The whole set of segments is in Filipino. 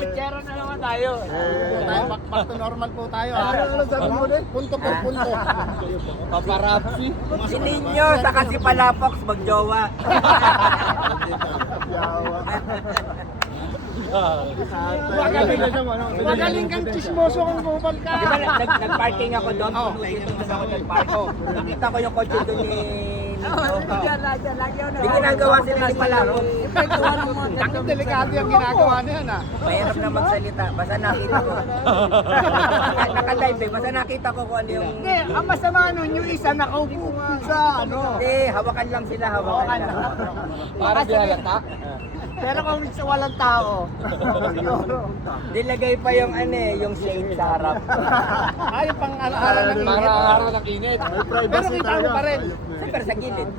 Kutsara na naman tayo. Back to normal po tayo. Ano sabi mo din? Punto por punto. Paparazzi. Si Ninyo, saka si Palafox, magjowa. Magaling kang chismoso kung bumabal ka. Di ba nag-parking ako doon? Ako nag-park. Nakita ko yung kotse doon ni Hindi ginagawa sila ni Palafox. Ang delikado yung ginagawa niya na. Mahirap na magsalita. Basta nakita ko. Naka-live eh. Basta nakita ko kung ano yung... Hindi, ang masama nun yung isa nakaupo sa ano. Hindi, hawakan lang sila. Hawakan lang. Para di halata. Pero kung walang tao. Dilagay pa yung ano eh, yung shade sa harap. Ay, pang araw ng Para init. araw ng init. Pero kita mo pa rin. Siyempre sa gilid.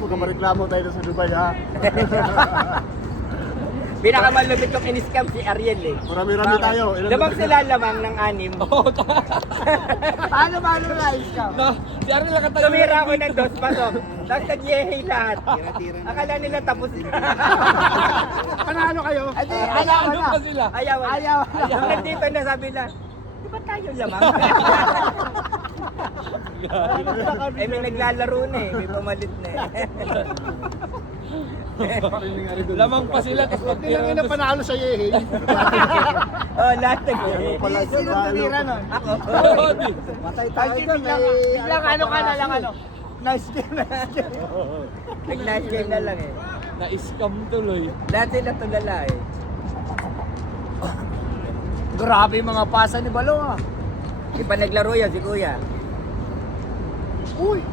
Huwag ka mareklamo tayo sa Dubai ha. Pinakamalupit kong in-scam si Ariel eh. Marami-rami tayo. Lamang sila lamang ng 6. Paano na-ice ka? No, si Ariel nakatayo. Tumira ako ng 2 pasok. Tapos nag-yehey lahat. Akala nila tapos. Panalo kayo? Ano pa sila? Ayaw. Ayaw. Yung nandito na sabi na, di ba tayo lamang? Eh may naglalaro na eh. May pumalit na eh. Lamang pa sila. Tapos Hindi lang yung panalo sa Yehe. Oh, lahat nag-yehey. Sino tumira nun? Ako. Matay tayo doon. Biglang ano ka na lang ano. Nice game. Nag-nice game na lang eh. Na-scam tuloy. Lahat sila tulala eh. Grabe yung mga pasa ni Balong ah. Di pa naglaro yun si Kuya. Uy!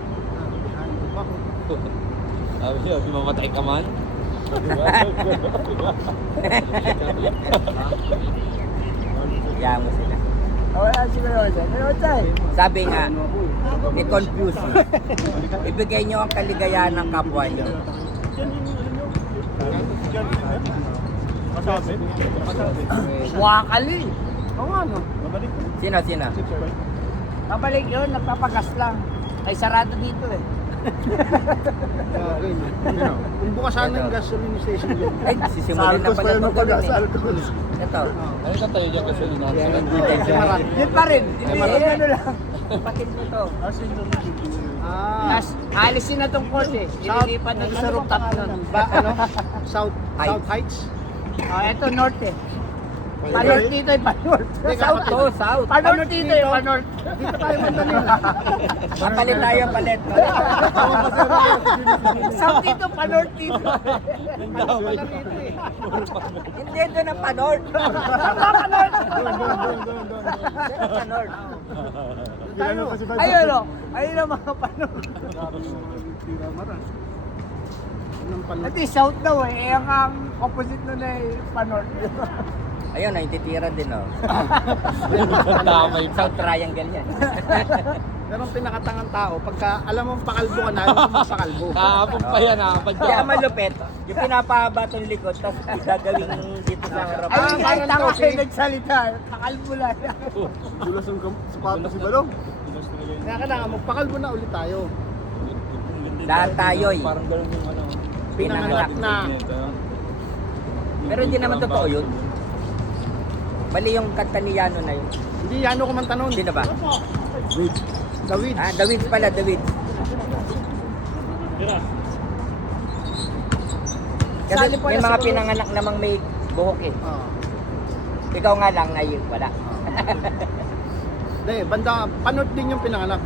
Sabi niya, di mamatay ka man. Kaya mo sila. Wala si Balong. Ano tayo? Sabi nga, ni Confucius, ibigay niyo ang kaligayahan ng kapwa niyo. Wakali. Oo ano? Sino? Mabalik yun, nagpapagas lang. Ay sarado dito eh. Kung bukas sana yung gasoline station dyan. Ay, sisimulan na pala ito gawin eh. Ito. Ano ka tayo dyan kasi Yun pa rin. Hindi ano lang. Kapatid mo to. Alisin na tong kotse. Ililipat na doon sa rooftop nun. Ano? South Heights? Ito North eh. Panorth dito eh, panorth. South to, south. Panorth dito eh, panorth. Dito tayo Manila. Papalit tayo, palit. South dito, panorth dito. Hindi doon ang panorth. Panorth! Panorth. Ayun o. Ayun ang mga panorth. At least south daw eh. Ang opposite nun ay panorth. Ayun, naititira din oh. Damay pa. South triangle yan. Pero ang pinakatangang tao, pagka alam mong pakalbo ka na, ayaw mo pakalbo. Kahapon pa yan ha. Kaya malupit, yung pinapahaba itong likod, tapos gagawin dito sa harap. Ay, tanga kayo nagsalita. Pakalbo lang. Dulas ang sapatos si Balong. Kaya kailangan magpakalbo na ulit tayo. Lahat tayo eh. Parang ganun yung ano. Pinanganak na. Pero hindi naman totoo yun. Mali yung kanta ni Yano na yun. Hindi, Yano kumanta nun. Sino ba? David. Ah, The Weeds pala, The Weeds. Kasi Sali po may na mga siguro. pinanganak namang may buhok eh. Oo. Ikaw nga lang ngayon, wala. Hindi, banda, panorth din yung pinanganak.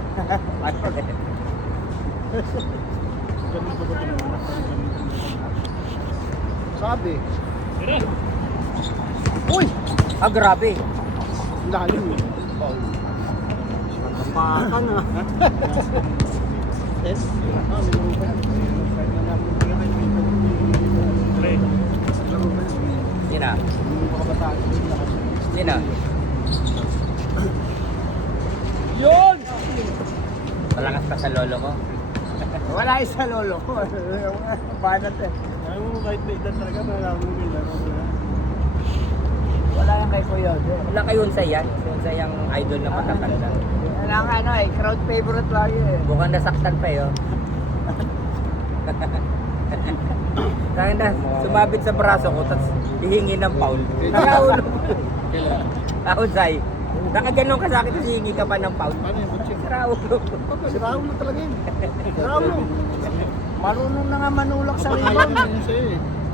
Sabi. Uy! Ah, grabe. Ang lalim eh. Kapatan ah. Yes? Sina? Sina? Yun! Malakas pa sa lolo mo. Wala isa lolo ko. Banat eh. Ayaw mo kahit may edad talaga, malaman mo yung laro mo na. Wala yung kay Kuya. Wala kay Unsay yan. Si Unsay ang idol na matatanda. Wala nga ano eh, crowd favorite lagi eh. Mukhang nasaktan pa yun. Tangin na, sumabit sa braso ko, tapos hihingi ng foul. Nakaulo. Ahusay. Nakaganon ka sa akin, tapos hihingi ka pa ng foul. Nakaulo. Si Raul na talaga yun. Si Raul. Marunong na nga manulak sa rebound.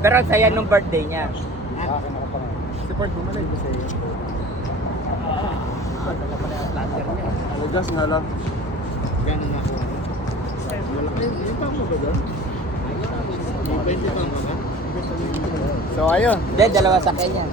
Pero ang saya nung birthday niya. Si Port bumalik. Adjust nga lang. Ganun ako. Malaki. Yung pa mo ba doon? 20 pa mo ba? So ayun. Hindi, dalawa sa kanya.